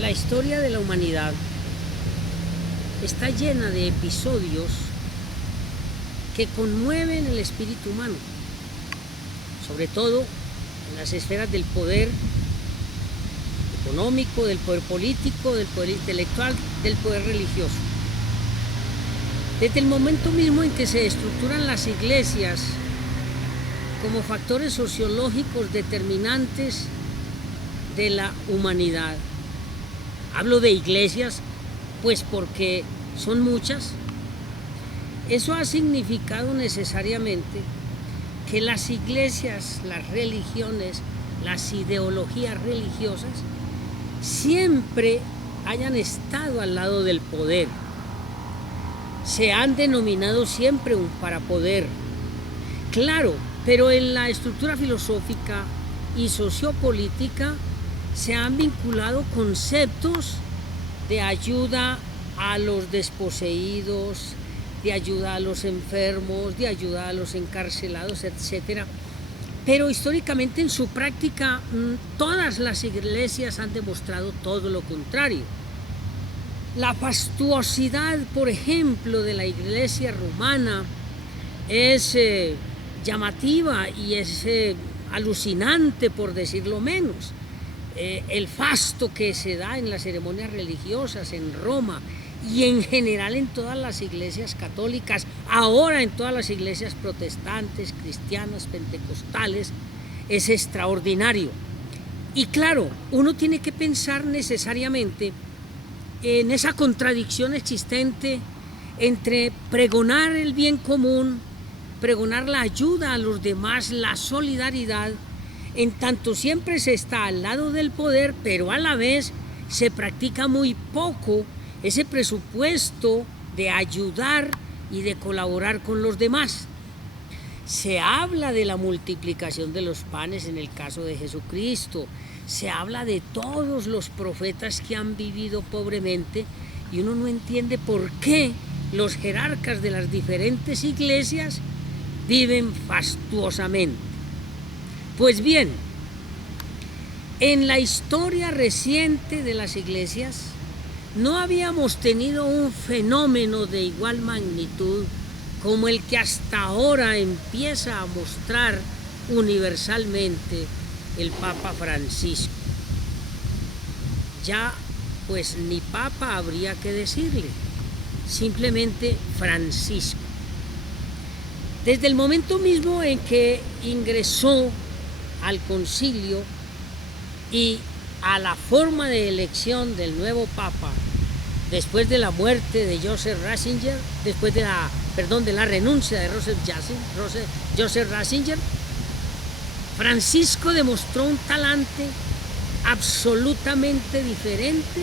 La historia de la humanidad está llena de episodios que conmueven el espíritu humano, sobre todo en las esferas del poder económico, del poder político, del poder intelectual, del poder religioso. Desde el momento mismo en que se estructuran las iglesias como factores sociológicos determinantes de la humanidad. Hablo de iglesias, pues porque son muchas. Eso ha significado necesariamente que las iglesias, las religiones, las ideologías religiosas siempre hayan estado al lado del poder. Se han denominado siempre un parapoder. Claro, pero en la estructura filosófica y sociopolítica se han vinculado conceptos de ayuda a los desposeídos, de ayuda a los enfermos, de ayuda a los encarcelados, etc. Pero históricamente en su práctica todas las iglesias han demostrado todo lo contrario. La fastuosidad, por ejemplo, de la iglesia romana es llamativa y es alucinante, por decirlo menos. El fasto que se da en las ceremonias religiosas en Roma y en general en todas las iglesias católicas, ahora en todas las iglesias protestantes, cristianas, pentecostales, es extraordinario. Y claro, uno tiene que pensar necesariamente en esa contradicción existente entre pregonar el bien común, pregonar la ayuda a los demás, la solidaridad, en tanto siempre se está al lado del poder, pero a la vez se practica muy poco ese presupuesto de ayudar y de colaborar con los demás. Se habla de la multiplicación de los panes en el caso de Jesucristo, se habla de todos los profetas que han vivido pobremente y uno no entiende por qué los jerarcas de las diferentes iglesias viven fastuosamente. Pues bien, en la historia reciente de las iglesias no habíamos tenido un fenómeno de igual magnitud como el que hasta ahora empieza a mostrar universalmente el Papa Francisco. Ya pues ni Papa habría que decirle, simplemente Francisco. Desde el momento mismo en que ingresó al concilio y a la forma de elección del nuevo Papa, después de la muerte de Joseph Ratzinger, después de la renuncia de Joseph Ratzinger, Francisco demostró un talante absolutamente diferente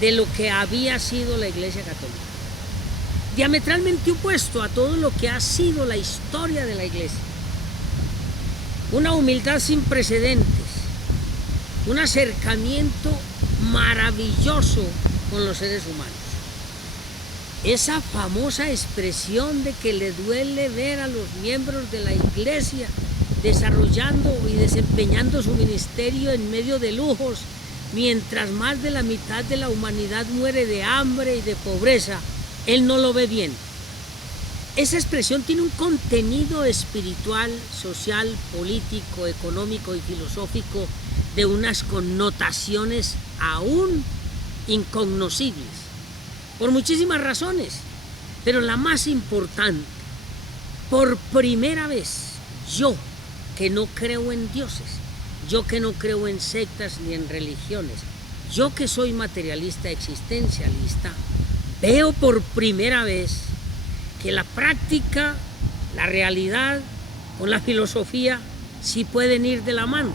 de lo que había sido la Iglesia Católica, diametralmente opuesto a todo lo que ha sido la historia de la Iglesia. Una humildad sin precedentes, un acercamiento maravilloso con los seres humanos. Esa famosa expresión de que le duele ver a los miembros de la Iglesia desarrollando y desempeñando su ministerio en medio de lujos, mientras más de la mitad de la humanidad muere de hambre y de pobreza, él no lo ve bien. Esa expresión tiene un contenido espiritual, social, político, económico y filosófico de unas connotaciones aún incognoscibles, por muchísimas razones, pero la más importante, por primera vez, yo que no creo en dioses, yo que no creo en sectas ni en religiones, yo que soy materialista existencialista, veo por primera vez que la práctica, la realidad con la filosofía sí pueden ir de la mano.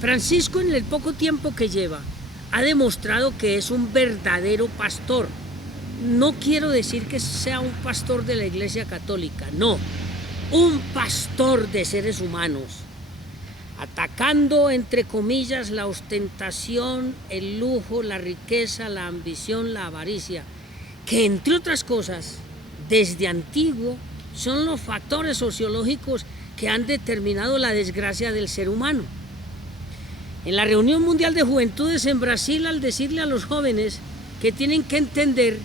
Francisco, en el poco tiempo que lleva, ha demostrado que es un verdadero pastor. No quiero decir que sea un pastor de la Iglesia Católica, no, un pastor de seres humanos, atacando entre comillas la ostentación, el lujo, la riqueza, la ambición, la avaricia, que entre otras cosas, desde antiguo, son los factores sociológicos que han determinado la desgracia del ser humano. En la Reunión Mundial de Juventudes en Brasil, al decirle a los jóvenes que tienen que entender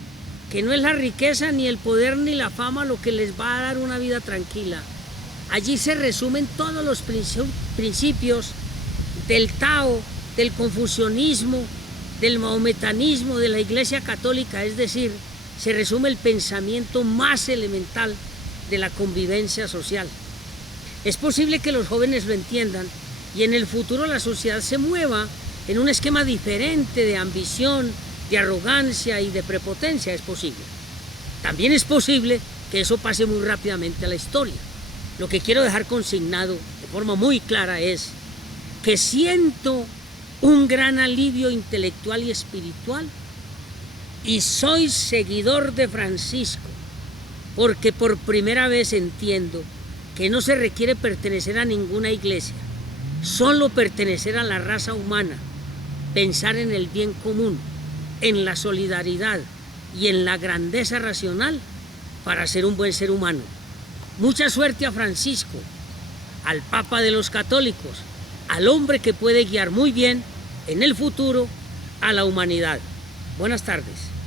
que no es la riqueza, ni el poder, ni la fama lo que les va a dar una vida tranquila. Allí se resumen todos los principios del Tao, del confucianismo, del mahometanismo, de la Iglesia Católica, es decir, se resume el pensamiento más elemental de la convivencia social. Es posible que los jóvenes lo entiendan y en el futuro la sociedad se mueva en un esquema diferente de ambición, de arrogancia y de prepotencia, es posible. También es posible que eso pase muy rápidamente a la historia. Lo que quiero dejar consignado de forma muy clara es que siento un gran alivio intelectual y espiritual y soy seguidor de Francisco, porque por primera vez entiendo que no se requiere pertenecer a ninguna iglesia, solo pertenecer a la raza humana, pensar en el bien común, en la solidaridad y en la grandeza racional para ser un buen ser humano. Mucha suerte a Francisco, al Papa de los católicos, al hombre que puede guiar muy bien en el futuro a la humanidad. Buenas tardes.